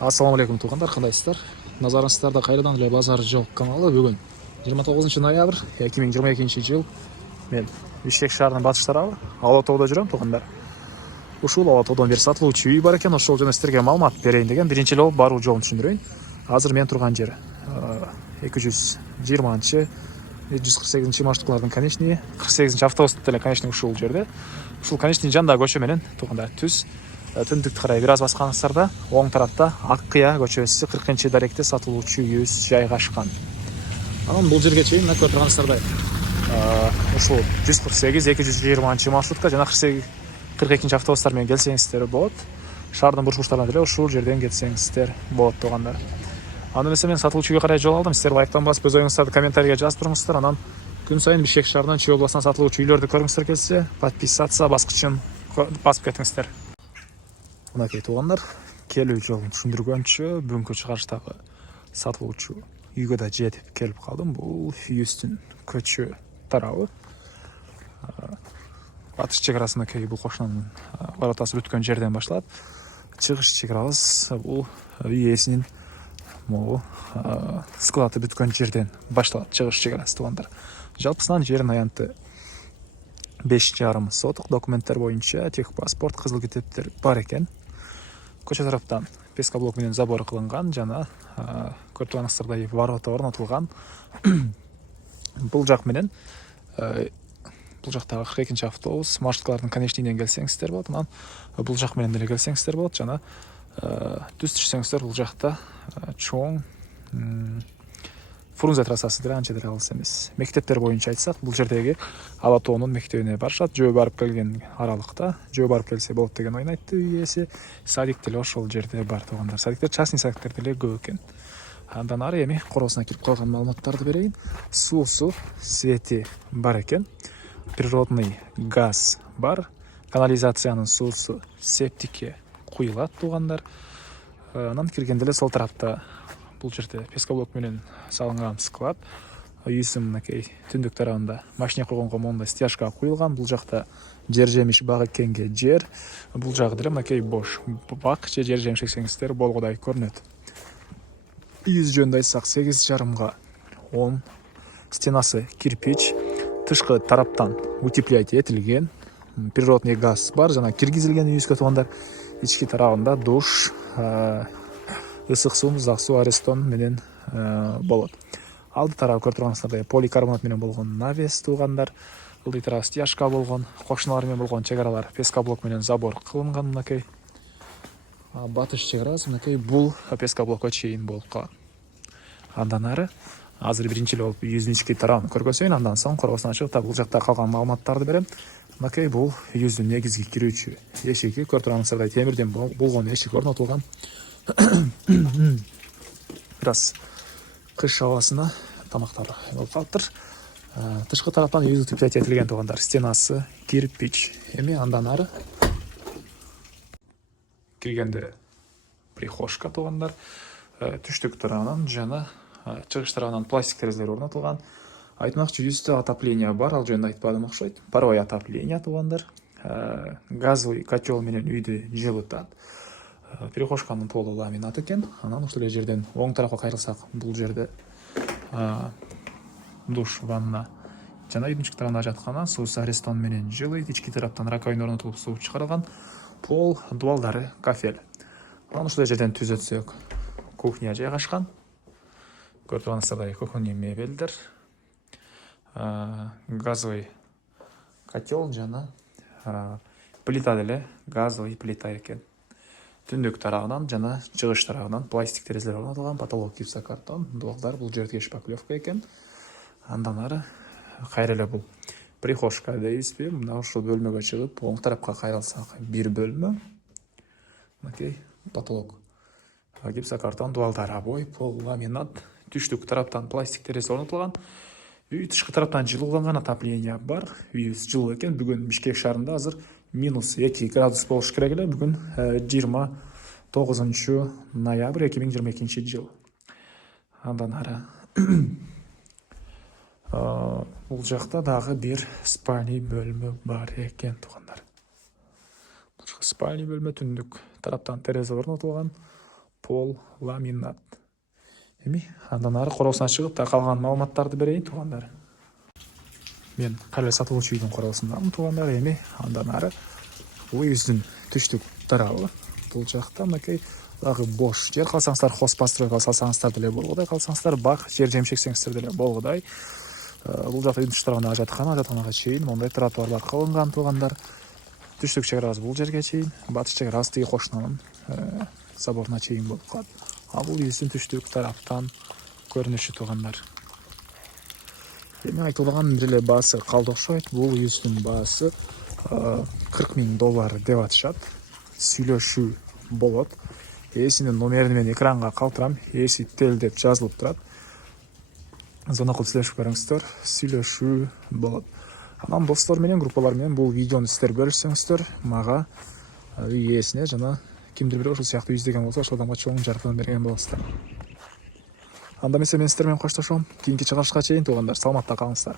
Ассаламу алейкум туғандар, қандайсыздар? Назарыңыздарда қайрадан эле Базар Жол каналы. Бүгін 29 ноябрь 2022 жыл. Мен Бишкек шаарынын батыш тарабы Ала тоодо жүрөм туғандар. Ушул Ала тоодон бери сатылуучу үй бар экен, ошол жөнүндө сиздерге маалымат берейин деген. Биринчи эле баруу жолун түшүндүрөйүн. Азыр мен турган жер 220-148 маршруткалардын конечный, 48 автобустун деле конечный ушул жерде. Ушул конечный жандагы көчө менен туғандар түз түндүктү карай бир аз баскансыздарда оң тарапта Ак Кыя көчөсү 40-даректе сатылуучу үйүбүз жайгашкан. Анан бул жерге чейин мына көрүп турганыңыздардай ушул 148-220 маршрутка жана 42 автобустар менен келсеңиздер болот. Шаардын буруш-бурчтарына деле ушул жерден кетсеңиздер болот тугандар. Анда эмесе мен сатылуучу үйгө карай жол алдым. Сиздер лайктан басып өз оюңуздарды комментарийге жазып туруңуздар. Анан күн сайын Бишкек шаарынан Чүй областынан сатылуучу үйлөрдү көргүңүздөр келсе, подписаться баскычын басып кетиңиздер. Мынакей туғандар, келүү жолун түшүндүргөнчө бүгүнкү чыгарыштагы сатылуучу үйгө да жетип келип калдым. Бул үйүбүздүн көчө тарабы. Батыш чек арасына бул кошунанын баратасы бүткөн жерден башталат. Чыгыш чек арабыз бул үй ээсинин могу склады бүткөн жерден башталат. Чыгыш чек арасы туғандар. Жалпысынан жердин аянты 5,5 соток, документтер боюнча техпаспорт, кызыл китептер бар экен. Көчө тараптан пескоблок менен забор кылынган жана көрүп турганыңыздардай ворота орнотулган. Бул жак менен бул жактагы 42 автобус маршруткалардын конечныйден келсеңиздер болот. Анан бул жак менен деле келсеңиздер болот. Жана түз түшсөңүздөр бул жакта чоң Фрунзе трассасы деле анча деле алыс эмес. Мектептер боюнча айтсак, бул жердеги Ала тоонун мектебине барышат. Жөө барып келген аралыкта, жөө барып келсе болот деген ойун айтты үй ээси. Садик деле ошол жерде бар тугандар. Садиктер, частный садиктер деле көп экен. Андан ары эми короосуна кирип калган маалыматтарды берейин. Суусу, свети бар экен. Природный газ бар. Канализациянын суусу септикке куюлат тугандар. Анан киргенде эле сол тарапта бул жерде пескоблок менен салынган склад. Үйүсү мынакей түндүк тарабында машина койгонго мондай стяжка куюлган. Бул жакта жер жемиш бак экенге жер. Бул жагы деле мынакей бош бак же жер жемиш эксеңиздер болгодай көрүнөт. Үйүбүз жөнүндө айтсак 8,5 10. Стенасы кирпич. Тышкы тараптан утеплять этилген. Природный газ бар жана киргизилген үйүбүзгө тугандар. Ички тарабында душ, ысык суу, муздак суу, арестон менен болот. Алды тарабы көрүп турганыңыздардай поликарбонат менен болгон навес тугандар. Ылдый тарабы стяжка болгон, кошуналар менен болгон чек аралар пескоблок менен забор кылынган мынакей. Батыш чек арасы мынакей бул пескоблокко чейин болуп калат. Андан ары азыр биринчи эле болуп үйүбүздүн ички тарабын көргөзөйүн, андан соң короосуна чыгып бул жакта калган маалыматтарды берем. Мынакей бул үйүбүздүн негизги кирүүчү эшиги. Көрүп турганыңыздардай темирден болгон эшик орнотулган. Бираз кыш абасына тамактар болуп калыптыр. Тышкы тараптан үйүбүз утеплять этилген тугандар. Стенасы кирпич. Эми андан ары киргенде прихожка тугандар. Түштүк тарабынан жана чыгыш тарабынан пластик терезелер орнотулган. Айтмакчы үйүбүздө отопление бар, ал жөнүндө айтпадым окшойт. Паровой отопление тугандар. Газовый котел менен үйдү жылытат. Прихожканын полу ламинат экен. Анан ушул эле жерден оң тарапка кайрылсак, бул жерде душ, ванна жана үйдүн ички тарабында жаткан суусу арестон менен жылыйт. Ички тараптан раковина орнотулуп суу чыгарылган. Пол, дуалдары кафель. Анан ушул жерден түз өтсөк, кухня жайгашкан. Көрүп турганыңыздардай кухня мебелдер, газовый котел жана плита деле газовый плита экен. Түндүк тарабынан жана чыгыш тарабынан пластик терезелер орнотулган, потолок гипсокартон, дуалдар бул жерге шпаклевка экен. Андан ары кайра эле бул прихожка дейбизби? Мына ушул бөлмөгө чыгып, оң тарапка кайрылсак бир бөлмө. Мынакей потолок гипсокартон, дуалдар обой, пол ламинат. Түштүк тараптан пластик терезе орнотулган. Үй тышкы тараптан жылууланган, отопление бар. Үйүбүз жылуу экен. Бүгүн Бишкек шаарында азыр -2 градус болуш керек эле. Бүгүн 29 ноябрь 2022 жыл. Андан ары бул жакта дагы бир спальный бөлмө бар экен тугандар. Спальный бөлмө түндүк тараптан терезе орнотулган. пол ламинат. Эми андан ары короосуна чыгып да калган маалыматтарды берейин туугандар. Мен кале сатылуучу үйдүн короосундамын туугандар. Эми андан ары бул үйүбүздүн түштүк тарабы. Бул жакта мынакей дагы бош жер, калсаңыздар хозпостройго салсаңыздар деле болгудай, калсаңыздар бак жер жемиш эксеңиздер деле болгудай. Бул жакта үйдүн туштарына ажатканага чейин мондай тротуарлар кылынган туугандар. Түштүк чек арабыз бул жерге чейин, батыш чек арабыз тиги кошунанын заборуна чейин болуп калат. А бул үйүбүздүн түштүк тараптан көрүнүшү туугандар. Эми айтылган бир эле баасы калды окшойт. Бул үйүбүздүн баасы $40,000 деп атышат. Сүйлөшүү болот. Ээсинин номерин мен экранга калтырам. Ээси тел деп жазылып турат. Звонок сүйлөшүп көрүңүздөр. Сүйлөшүү болот. Анан достор менен, группалар менен бул видеону сиздер бөлүшсөңүздөр, мага үй ээсине жана кимдир бирөө ушул сыяктуу издеген болсо, ошол адамга чоң жардам берген болосуздар. Анда эмесе мен сиздер менен коштошом. Кийинки чыгарышка чейин туугандар, саламатта калыңыздар.